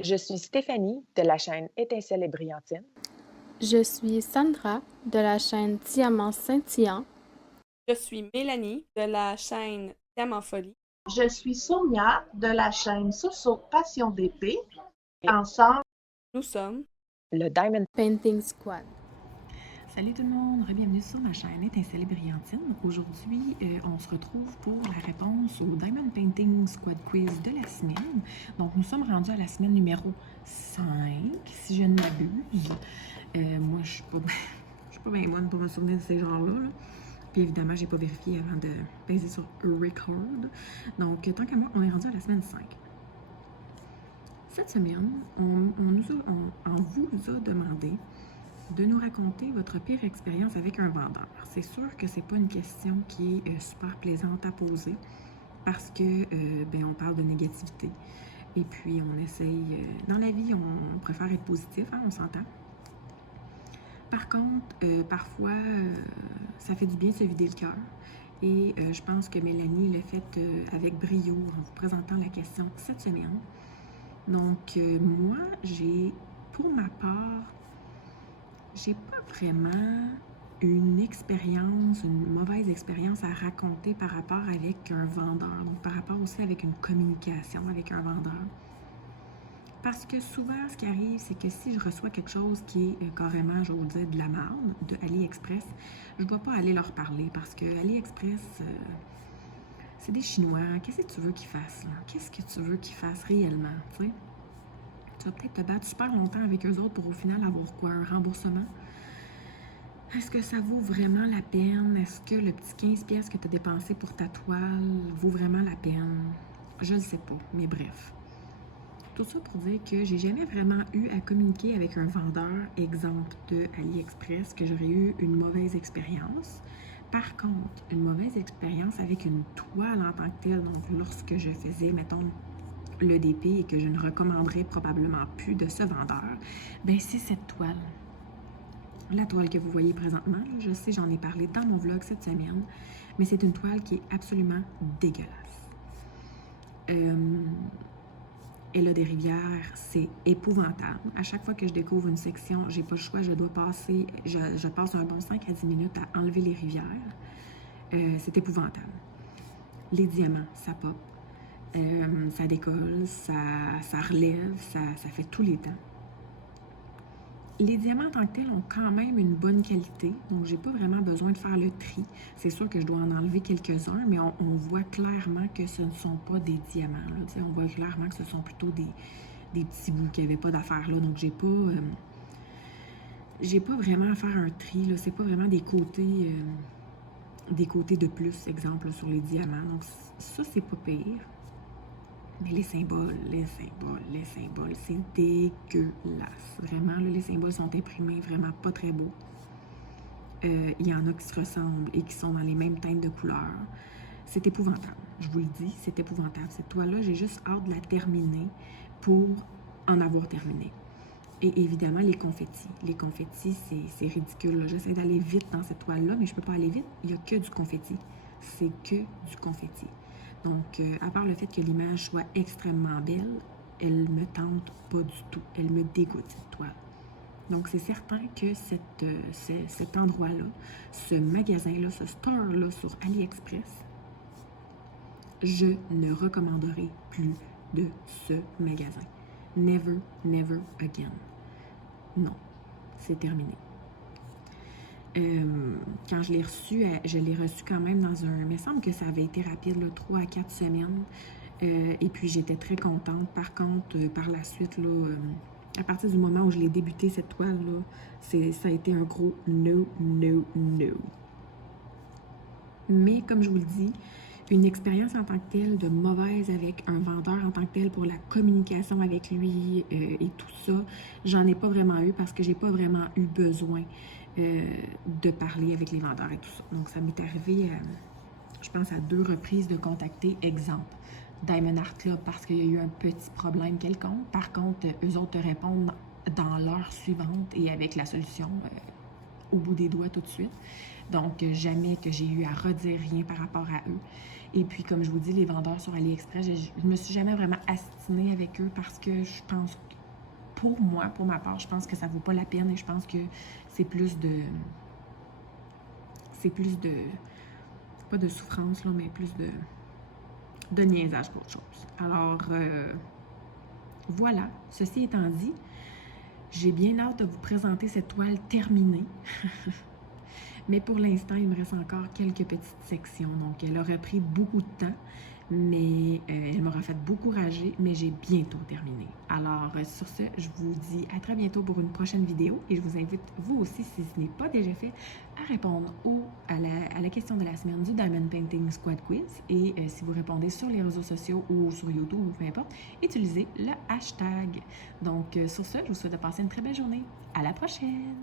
Je suis Stéphanie de la chaîne Étincelle et Brillantine. Je suis Sandra de la chaîne Diamant Scintillant. Je suis Mélanie de la chaîne Diamant Folie. Je suis Sonia de la chaîne Soso Passion d'épée. Et Ensemble, Nous sommes le Diamond Painting Squad. Salut tout le monde, bienvenue sur ma chaîne Étincelle et Brillantine. Aujourd'hui, on se retrouve pour la réponse au Diamond Painting Squad Quiz de la semaine. Donc, nous sommes rendus à la semaine numéro 5, si je ne m'abuse. Moi, je suis pas bien bonne pour me souvenir de ces genres-là. Là. Puis évidemment, j'ai pas vérifié avant de peser sur Record. Donc, tant qu'à moi, on est rendu à la semaine 5. Cette semaine, on vous a demandé de nous raconter votre pire expérience avec un vendeur. C'est sûr que c'est pas une question qui est super plaisante à poser parce que on parle de négativité et puis on essaye dans la vie on préfère être positif, hein, on s'entend. Par contre, parfois ça fait du bien de se vider le cœur et je pense que Mélanie l'a fait avec brio en vous présentant la question cette semaine. Donc moi j'ai pour ma part j'ai pas vraiment une mauvaise expérience à raconter par rapport avec un vendeur, donc par rapport aussi avec une communication avec un vendeur. Parce que souvent, ce qui arrive, c'est que si je reçois quelque chose qui est carrément, je vais vous dire, de la merde, de AliExpress, je ne vais pas aller leur parler parce que AliExpress, c'est des Chinois. Qu'est-ce que tu veux qu'ils fassent, là? Qu'est-ce que tu veux qu'ils fassent réellement, tu sais? Tu vas peut-être te battre super longtemps avec eux autres pour au final avoir quoi? Un remboursement? Est-ce que ça vaut vraiment la peine? Est-ce que le petit 15 pièces que tu as dépensé pour ta toile vaut vraiment la peine? Je ne sais pas, mais bref. Tout ça pour dire que j'ai jamais vraiment eu à communiquer avec un vendeur, exemple de AliExpress, que j'aurais eu une mauvaise expérience. Par contre, une mauvaise expérience avec une toile en tant que telle, donc lorsque je faisais, mettons, l'EDP et que je ne recommanderais probablement plus de ce vendeur, ben c'est cette toile. La toile que vous voyez présentement, je sais, j'en ai parlé dans mon vlog cette semaine, mais c'est une toile qui est absolument dégueulasse. Elle a des rivières, c'est épouvantable. À chaque fois que je découvre une section, j'ai pas le choix, je passe un bon 5 à 10 minutes à enlever les rivières. C'est épouvantable. Les diamants, ça pop, ça décolle, ça relève, ça fait tous les temps. Les diamants en tant que tels ont quand même une bonne qualité, donc j'ai pas vraiment besoin de faire le tri. C'est sûr que je dois en enlever quelques-uns, mais on voit clairement que ce ne sont pas des diamants. Là, on voit clairement que ce sont plutôt des petits bouts qui n'avaient pas d'affaires là. Donc j'ai pas vraiment à faire un tri. Là. C'est pas vraiment des côtés de plus, exemple, sur les diamants. Donc ça, c'est pas pire. Mais les symboles, c'est dégueulasse. Vraiment, là, les symboles sont imprimés vraiment pas très beaux. Il y en a qui se ressemblent et qui sont dans les mêmes teintes de couleurs. C'est épouvantable. Je vous le dis, c'est épouvantable. Cette toile-là, j'ai juste hâte de la terminer pour en avoir terminé. Et évidemment, les confettis. Les confettis, c'est ridicule. J'essaie d'aller vite dans cette toile-là, mais je peux pas aller vite. Il n'y a que du confetti. C'est que du confetti. Donc, à part le fait que l'image soit extrêmement belle, elle me tente pas du tout. Elle me dégoûte, cette toile. Donc, c'est certain que cet endroit-là, ce magasin-là, ce store-là sur AliExpress, je ne recommanderai plus de ce magasin. Never, never again. Non, c'est terminé. Quand je l'ai reçu quand même dans un... Il me semble que ça avait été rapide, là, 3 à 4 semaines. Et puis, j'étais très contente. Par contre, par la suite, là, à partir du moment où je l'ai débuté, cette toile-là, ça a été un gros no, no, no. Mais, comme je vous le dis, une expérience en tant que telle de mauvaise avec un vendeur en tant que tel pour la communication avec lui et tout ça, j'en ai pas vraiment eu parce que j'ai pas vraiment eu besoin de parler avec les vendeurs et tout ça. Donc, ça m'est arrivé, je pense, à 2 reprises de contacter, exemple, Diamond Art Club parce qu'il y a eu un petit problème quelconque. Par contre, eux autres te répondent dans l'heure suivante et avec la solution au bout des doigts tout de suite. Donc, jamais que j'ai eu à redire rien par rapport à eux. Et puis, comme je vous dis, les vendeurs sur AliExpress, je me suis jamais vraiment astinée avec eux parce que je pense que, pour moi, pour ma part, je pense que ça vaut pas la peine et je pense que c'est plus de... pas de souffrance, là, mais plus de niaisage qu'autre chose. Alors, voilà. Ceci étant dit, j'ai bien hâte de vous présenter cette toile terminée. Mais pour l'instant, il me reste encore quelques petites sections. Donc, elle aurait pris beaucoup de temps, mais elle m'aura fait beaucoup rager, mais j'ai bientôt terminé. Alors, sur ce, je vous dis à très bientôt pour une prochaine vidéo et je vous invite, vous aussi, si ce n'est pas déjà fait, à répondre à la question de la semaine du Diamond Painting Squad Quiz. Et si vous répondez sur les réseaux sociaux ou sur YouTube ou peu importe, utilisez le hashtag. Donc, sur ce, je vous souhaite de passer une très belle journée. À la prochaine!